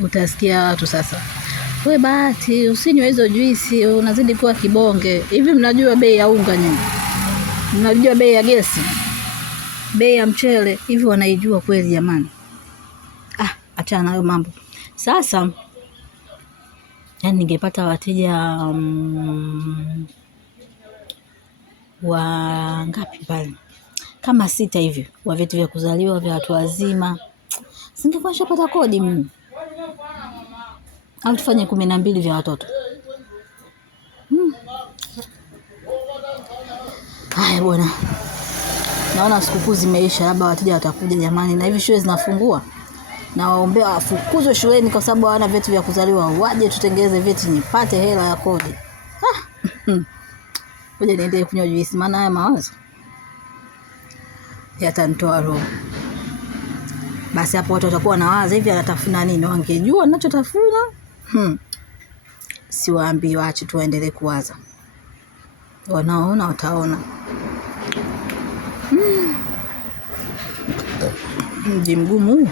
Utasikia watu sasa, we Bahati, usinywe hizo juisi, unazidi kuwa kibonge. Hivi mnajua bei ya unga nyinyi? Mnajua bei ya gesi? Bei ya mchele? Hivi wanaijua kweli jamani? Achana nayo mambo. Sasa yani ningepata wateja wa ngapi pale? Kama 6 hivi, wa vyeti vya kuzaliwa vya watu wazima. Singekuwa nishapata kodi mimi. Au tufanye 12 vya watoto. Haya bwana. Naona sikukuu zimeisha, labda wateja watakuja jamani, na hivi shule zinafungua. Na waombea wafukuzwe shuleni kwa sababu hawana vyeti vya kuzaliwa. Waje tutengeze vyeti nipate hela ya kodi. Ngoja niendelee kunywa juisi, maana haya mawazo yatanitoa roho. Basi hapo watu watakuwa nawaza hivi anatafuna nini? Wangejua ninachotafuna. Siwaambii, waache tu waendelee kuwaza. Wanaona wataona. Mji mgumu.